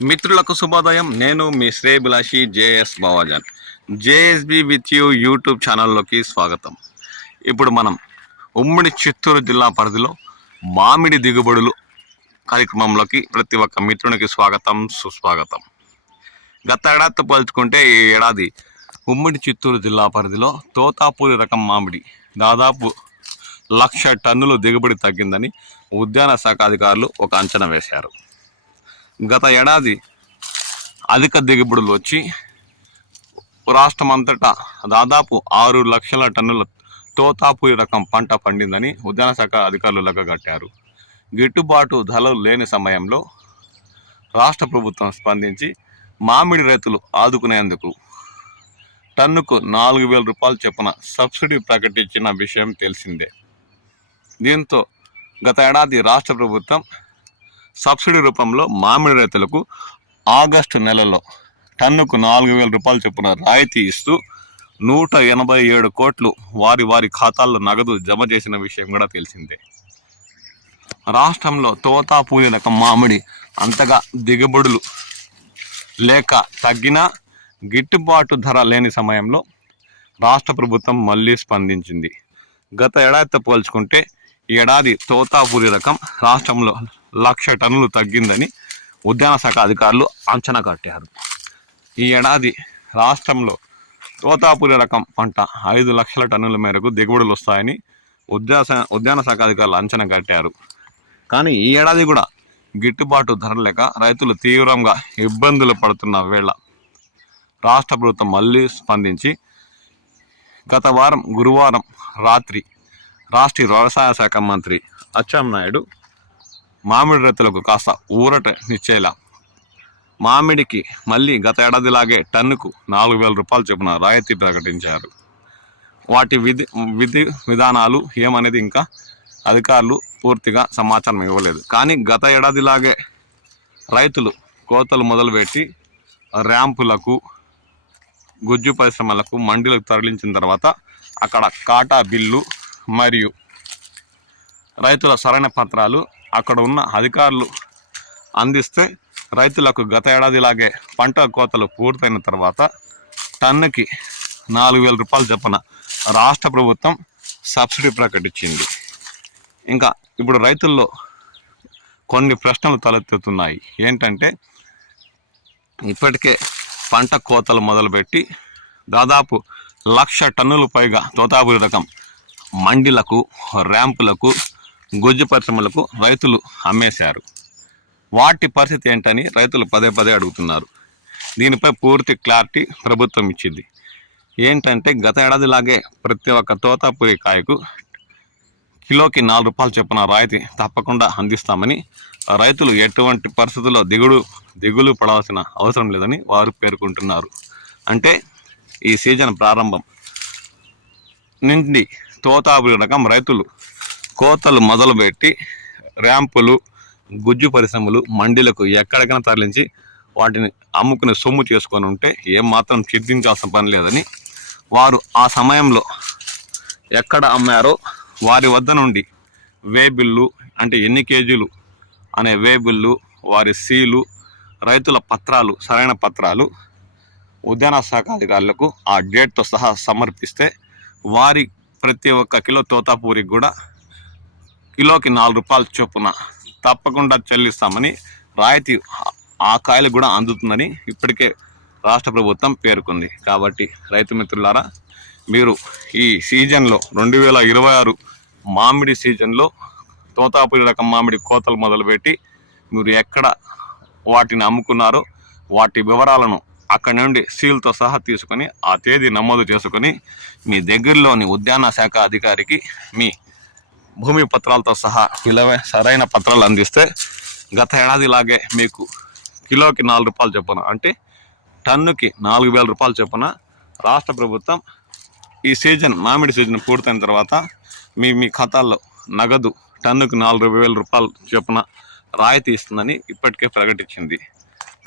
మిత్రులకు శుభోదయం. నేను మీ శ్రేయభిలాషి JS Bavajan. JSB with you YouTube ఛానల్లోకి స్వాగతం. ఇప్పుడు మనం ఉమ్మడి చిత్తూరు జిల్లా పరిధిలో మామిడి దిగుబడులు కార్యక్రమంలోకి ప్రతి ఒక్క మిత్రునికి స్వాగతం, సుస్వాగతం. గత ఏడాదితో పోల్చుకుంటే ఈ ఏడాది ఉమ్మడి చిత్తూరు జిల్లా పరిధిలో తోతాపూరి రకం మామిడి దాదాపు 1,00,000 టన్నులు దిగుబడి తగ్గిందని ఉద్యాన శాఖ అధికారులు ఒక అంచనా వేశారు. గత ఏడాది అధిక దిగుబడులు వచ్చి రాష్ట్రమంతటా దాదాపు 6 లక్షల టన్నుల తోతాపూరి రకం పంట పండిందని ఉద్యాన శాఖ అధికారులు లెక్కగట్టారు. గిట్టుబాటు ధరలు లేని సమయంలో రాష్ట్ర ప్రభుత్వం స్పందించి మామిడి రైతులు ఆదుకునేందుకు టన్నుకు 4,000 రూపాయలు చొప్పున సబ్సిడీ ప్రకటించిన విషయం తెలిసిందే. దీంతో గత ఏడాది రాష్ట్ర ప్రభుత్వం సబ్సిడీ రూపంలో మామిడి రైతులకు ఆగస్టు నెలలో టన్నుకు 4,000 రూపాయలు చొప్పున రాయితీ ఇస్తూ 187 కోట్లు వారి ఖాతాల్లో నగదు జమ చేసిన విషయం కూడా తెలిసిందే. రాష్ట్రంలో తోతాపూరి రకం మామిడి అంతగా దిగుబడులు లేక తగ్గినా గిట్టుబాటు ధర లేని సమయంలో రాష్ట్ర ప్రభుత్వం మళ్ళీ స్పందించింది. గత ఏడాదితో పోల్చుకుంటే ఈ ఏడాది తోతాపూరి రకం రాష్ట్రంలో 1,00,000 టన్నులు తగ్గిందని ఉద్యాన శాఖ అధికారులు అంచనా కట్టారు. ఈ ఏడాది రాష్ట్రంలో తోతాపూరి రకం పంట 5 లక్షల టన్నుల మేరకు దిగుబడులు వస్తాయని ఉద్యాన శాఖ అధికారులు అంచనా కట్టారు. కానీ ఈ ఏడాది కూడా గిట్టుబాటు ధర లేక రైతులు తీవ్రంగా ఇబ్బందులు పడుతున్న వేళ రాష్ట్ర ప్రభుత్వం మళ్ళీ స్పందించి గత వారం గురువారం రాత్రి రాష్ట్ర వ్యవసాయ శాఖ మంత్రి అచ్చెన్నాయుడు మామిడి రైతులకు కాస్త ఊరట నిచ్చేలా మామిడికి మళ్ళీ గత ఏడాదిలాగే టన్నుకు 4,000 రూపాయలు చొప్పున రాయితీ ప్రకటించారు. వాటి విధి విధానాలు ఏమనేది ఇంకా అధికారులు పూర్తిగా సమాచారం ఇవ్వలేదు. కానీ గత ఏడాదిలాగే రైతులు కోతలు మొదలుపెట్టి ర్యాంపులకు, గుజ్జు పరిశ్రమలకు, మండీలకు తరలించిన తర్వాత అక్కడ కాటా బిల్లు మరియు రైతుల సరైన పత్రాలు అక్కడ ఉన్న అధికారులు అందిస్తే రైతులకు గత ఏడాదిలాగే పంట కోతలు పూర్తయిన తర్వాత టన్నుకి 4,000 రూపాయలు చొప్పున రాష్ట్ర ప్రభుత్వం సబ్సిడీ ప్రకటించింది. ఇంకా ఇప్పుడు రైతుల్లో కొన్ని ప్రశ్నలు తలెత్తుతున్నాయి. ఏంటంటే ఇప్పటికే పంట కోతలు మొదలుపెట్టి దాదాపు 1,00,000 టన్నులు పైగా తోతాపూరి రకం మండీలకు, ర్యాంపులకు, గుజ్జు పరిశ్రమలకు రైతులు అమ్మేశారు. వాటి పరిస్థితి ఏంటని రైతులు పదే అడుగుతున్నారు. దీనిపై పూర్తి క్లారిటీ ప్రభుత్వం ఇచ్చింది. ఏంటంటే గత ఏడాదిలాగే ప్రతి ఒక్క తోతాపూరి కాయకు కిలోకి 4 రూపాయలు చొప్పున రాయితీ తప్పకుండా అందిస్తామని రైతులు ఎటువంటి పరిస్థితుల్లో దిగులు పడాల్సిన అవసరం లేదని వారు పేర్కొంటున్నారు. అంటే ఈ సీజన్ ప్రారంభం నుండి తోతాపూరి రకం రైతులు కోతలు మొదలుపెట్టి ర్యాంపులు, గుజ్జు పరిశ్రమలు, మండీలకు ఎక్కడికైనా తరలించి వాటిని అమ్ముకుని సొమ్ము చేసుకొని ఉంటే ఏమాత్రం చింతించాల్సిన పని లేదని, వారు ఆ సమయంలో ఎక్కడ అమ్మారో వారి వద్ద నుండి వే బిల్లు, అంటే ఎన్ని కేజీలు అనే వే బిల్లు, వారి సీలు, రైతుల పత్రాలు, సరైన పత్రాలు ఉద్యాన శాఖ అధికారులకు ఆ డేట్తో సహా సమర్పిస్తే వారి ప్రతి ఒక్క కిలో తోతాపూరికి కూడా కిలోకి 4 రూపాయల చొప్పున తప్పకుండా చెల్లిస్తామని, రాయితీ ఆ కాయలకు కూడా అందుతుందని ఇప్పటికే రాష్ట్ర ప్రభుత్వం పేర్కొంది. కాబట్టి రైతు మిత్రులారా, మీరు ఈ సీజన్లో 2026 మామిడి సీజన్లో తోతాపూరి రకం మామిడి కోతలు మొదలుపెట్టి మీరు ఎక్కడ వాటిని అమ్ముకున్నారో వాటి వివరాలను అక్కడి నుండి సీల్తో సహా తీసుకొని ఆ తేదీ నమోదు చేసుకొని మీ దగ్గరలోని ఉద్యాన శాఖ అధికారికి మీ భూమి పత్రాలతో సహా సరైన పత్రాలు అందిస్తే గత ఏడాదిలాగే మీకు కిలోకి 4 రూపాయలు చొప్పున, అంటే టన్నుకి 4,000 రూపాయలు చొప్పున రాష్ట్ర ప్రభుత్వం ఈ సీజన్ మామిడి సీజన్ పూర్తయిన తర్వాత మీ ఖాతాల్లో నగదు టన్నుకు 4,000 రూపాయలు చొప్పున రాయితీ ఇస్తుందని ఇప్పటికే ప్రకటించింది.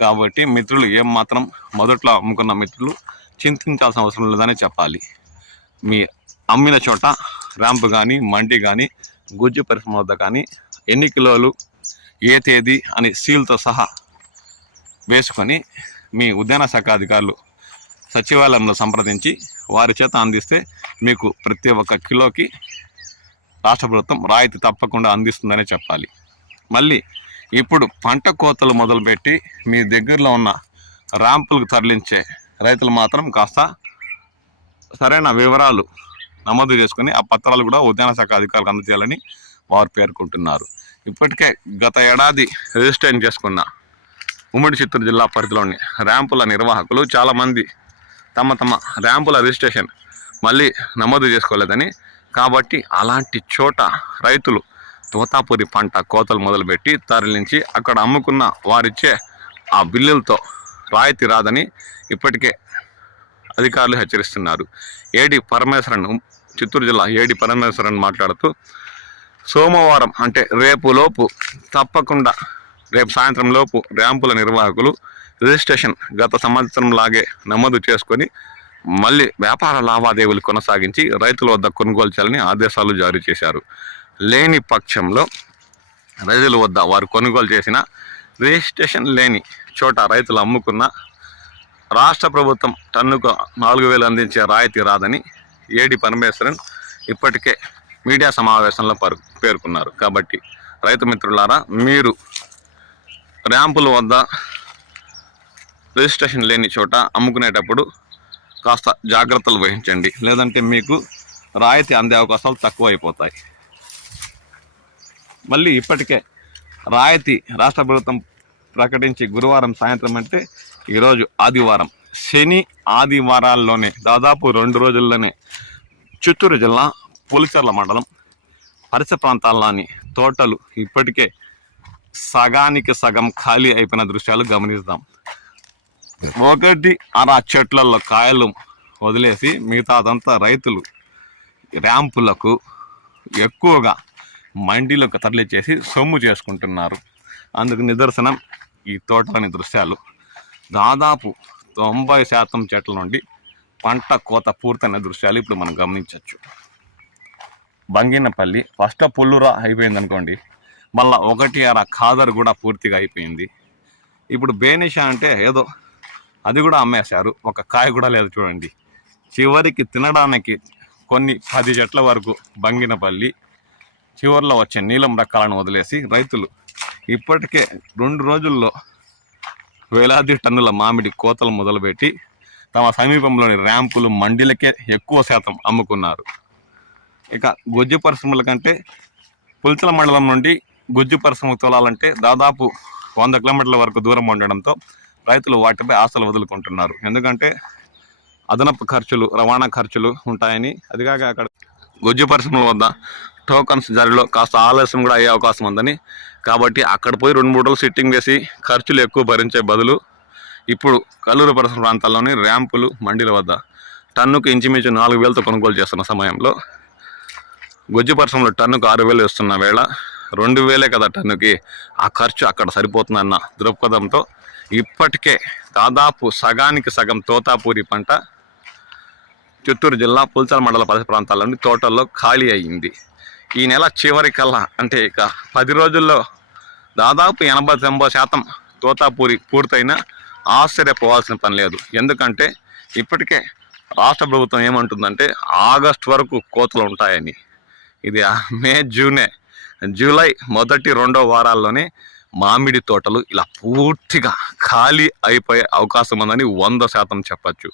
కాబట్టి మిత్రులు ఏమాత్రం మొదట్లో అమ్ముకున్న మిత్రులు చింతించాల్సిన అవసరం లేదని చెప్పాలి. మీ అమ్మిన చోట ర్యాంపు కానీ, మండి కానీ, గుజ్జు పరిశ్రమ వద్ద కానీ ఎన్ని కిలోలు, ఏ తేదీ అని సీల్తో సహా వేసుకొని మీ ఉద్యాన శాఖ అధికారులు సచివాలయంలో సంప్రదించి వారి చేత అందిస్తే మీకు ప్రతి ఒక్క కిలోకి రాష్ట్ర ప్రభుత్వం రాయితీ తప్పకుండా అందిస్తుందనే చెప్పాలి. మళ్ళీ ఇప్పుడు పంట కోతలు మొదలుపెట్టి మీ దగ్గరలో ఉన్న ర్యాంపులకు తరలించే రైతులు మాత్రం కాస్త సరైన వివరాలు నమోదు చేసుకుని ఆ పత్రాలు కూడా ఉద్యాన శాఖ అధికారులకు అందజేయాలని వారు పేర్కొంటున్నారు. ఇప్పటికే గత ఏడాది రిజిస్ట్రేషన్ చేసుకున్న ఉమ్మడి చిత్తూరు జిల్లా పరిధిలోని ర్యాంపుల నిర్వాహకులు చాలామంది తమ ర్యాంపుల రిజిస్ట్రేషన్ మళ్ళీ నమోదు చేసుకోలేదని, కాబట్టి అలాంటి చోట రైతులు తోతాపురి పంట కోతలు మొదలుపెట్టి తరలించి అక్కడ అమ్ముకున్న వారిచ్చే ఆ బిల్లులతో రాయితీ రాదని ఇప్పటికే అధికారులు హెచ్చరిస్తున్నారు. ఏడి పరమేశ్వరన్, చిత్తూరు జిల్లా ఏడి పరమేశ్వరన్ మాట్లాడుతూ సోమవారం అంటే రేపు లోపు తప్పకుండా రేపు సాయంత్రం లోపు ర్యాంపుల నిర్వాహకులు రిజిస్ట్రేషన్ గత సంవత్సరం లాగే నమోదు చేసుకొని మళ్ళీ వ్యాపార లావాదేవీలు కొనసాగించి రైతుల వద్ద కొనుగోలు చేయాలని ఆదేశాలు జారీ చేశారు. లేని పక్షంలో రైతుల వద్ద వారు కొనుగోలు చేసిన రిజిస్ట్రేషన్ లేని చోట రైతులు అమ్ముకున్న రాష్ట్ర ప్రభుత్వం టన్నుకు 4,000 అందించే రాయితీ రాదని ఏడి పరమేశ్వరన్ ఇప్పటికే మీడియా సమావేశంలో పేర్కొన్నారు. కాబట్టి రైతు మిత్రులారా, మీరు ర్యాంపుల వద్ద రిజిస్ట్రేషన్ లేని చోట అమ్ముకునేటప్పుడు కాస్త జాగ్రత్తలు వహించండి, లేదంటే మీకు రాయితీ అందే అవకాశాలు తక్కువ అయిపోతాయి. మళ్ళీ ఇప్పటికే రాయితీ రాష్ట్ర ప్రభుత్వం ప్రకటించి గురువారం సాయంత్రం అంటే ఈరోజు ఆదివారం, శని ఆదివారాల్లోనే దాదాపు 2 రోజుల్లోనే చిత్తూరు జిల్లా పులిచెర్ల మండలం పరిసర ప్రాంతాల్లోని తోటలు ఇప్పటికే సగానికి సగం ఖాళీ అయిపోయిన దృశ్యాలు గమనిస్తాం. 1-2 చెట్లలో కాయలు వదిలేసి మిగతాదంతా రైతులు ర్యాంపులకు ఎక్కువగా మండీలకు తరలిచేసి సొమ్ము చేసుకుంటున్నారు. అందుకు నిదర్శనం ఈ తోటలోని దృశ్యాలు. దాదాపు 90% చెట్ల నుండి పంట కోత పూర్తయిన దృశ్యాలు ఇప్పుడు మనం గమనించవచ్చు. బంగినపల్లి ఫస్ట్ పుల్లురా అయిపోయింది అనుకోండి, మళ్ళీ 1-6 ఖాదర్ కూడా పూర్తిగా అయిపోయింది. ఇప్పుడు బేనిషా అంటే ఏదో అది కూడా అమ్మేశారు, ఒక కాయ కూడా లేదు చూడండి. చివరికి తినడానికి కొన్ని 10 చెట్ల వరకు బంగినపల్లి, చివరిలో వచ్చే నీలం రకాలను వదిలేసి రైతులు ఇప్పటికే 2 రోజుల్లో వేలాది టన్నుల మామిడి కోతలు మొదలుపెట్టి తమ సమీపంలోని ర్యాంపులు మండీలకే ఎక్కువ శాతం అమ్ముకున్నారు. ఇక గుజ్జు పరిశ్రమల కంటే పులిచెర్ల మండలం నుండి గుజ్జు పరిశ్రమకు తోలాలంటే దాదాపు 100 కిలోమీటర్ల వరకు దూరం ఉండడంతో రైతులు వాటిపై ఆశలు వదులుకుంటున్నారు. ఎందుకంటే అదనపు ఖర్చులు, రవాణా ఖర్చులు ఉంటాయని, అదిగాక అక్కడ గుజ్జు పరిశ్రమల వద్ద టోకన్స్ జారీలో కాస్త ఆలస్యం కూడా అయ్యే అవకాశం ఉందని, కాబట్టి అక్కడ పోయి 2-3 రోజులు సిట్టింగ్ వేసి ఖర్చులు ఎక్కువ భరించే బదులు ఇప్పుడు కల్లూరు పరిసర ప్రాంతాల్లోని ర్యాంపులు మండీల వద్ద టన్నుకు ఇంచుమించు 4,000తో కొనుగోలు చేస్తున్న సమయంలో గుజ్జు పరిశ్రమలో టన్నుకు 6,000 ఇస్తున్న వేళ 2,000 కదా టన్నుకి, ఆ ఖర్చు అక్కడ సరిపోతుందన్న దృక్పథంతో ఇప్పటికే దాదాపు సగానికి సగం తోతాపూరి పంట చిత్తూరు జిల్లా పులిచెర్ల మండల పరిసర ప్రాంతాల్లోని తోటల్లో ఖాళీ అయ్యింది. ఈ నెల చివరి కల్లా అంటే ఇక 10 రోజుల్లో దాదాపు 80-90% తోతాపూరి పూర్తయినా ఆశ్చర్యపోవాల్సిన పని లేదు. ఎందుకంటే ఇప్పటికే రాష్ట్ర ప్రభుత్వం ఏమంటుందంటే ఆగస్టు వరకు కోతలు ఉంటాయని. ఇది మే, జూలై మొదటి 2వ వారాల్లోనే మామిడి తోటలు ఇలా పూర్తిగా ఖాళీ అయిపోయే అవకాశం ఉందని 100% చెప్పచ్చు.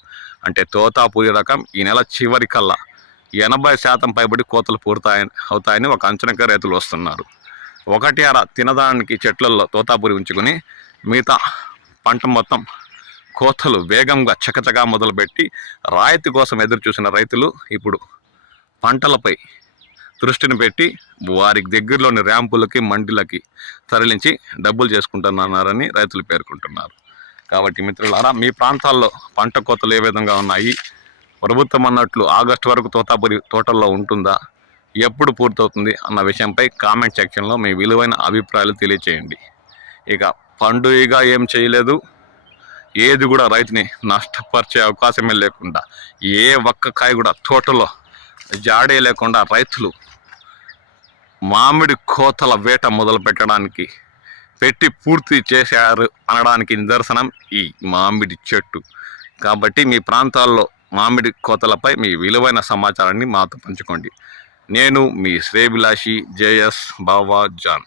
అంటే తోతాపూరి రకం ఈ నెల చివరి కల్లా 80% పైబడి కోతలు అవుతాయని ఒక అంచనాగా రైతులు వస్తున్నారు. 1-6 తినడానికి చెట్లలో తోతాపూరి ఉంచుకొని మిగతా పంట మొత్తం కోతలు వేగంగా చకచకా మొదలుపెట్టి రాయితీ కోసం ఎదురు చూసిన రైతులు ఇప్పుడు పంటలపై దృష్టిని పెట్టి వారికి దగ్గరలోని ర్యాంపులకి, మండీలకి తరలించి డబ్బులు చేసుకుంటున్నారని రైతులు పేర్కొంటున్నారు. కాబట్టి మిత్రులారా, మీ ప్రాంతాల్లో పంట కోతలు ఏ విధంగా ఉన్నాయి, ప్రభుత్వం అన్నట్లు ఆగస్టు వరకు తోతాపూరి తోటల్లో ఉంటుందా, ఎప్పుడు పూర్తవుతుంది అన్న విషయంపై కామెంట్ సెక్షన్లో మీ విలువైన అభిప్రాయాలు తెలియచేయండి. ఇక పండుగగా ఏం చేయలేదు, ఏది కూడా రైతుని నష్టపరిచే అవకాశమే లేకుండా, ఏ ఒక్క కాయ కూడా తోటలో జాడే లేకుండా రైతులు మామిడి కోతల వేట మొదలు పెట్టడానికి పెట్టి పూర్తి చేశారు అనడానికి నిదర్శనం ఈ మామిడి చెట్టు. కాబట్టి మీ ప్రాంతాల్లో మామిడి కోతలపై మీ విలువైన సమాచారాన్ని మాతో పంచుకోండి. నేను మీ శ్రేయభిలాషి జేఎస్ బావా జాన్.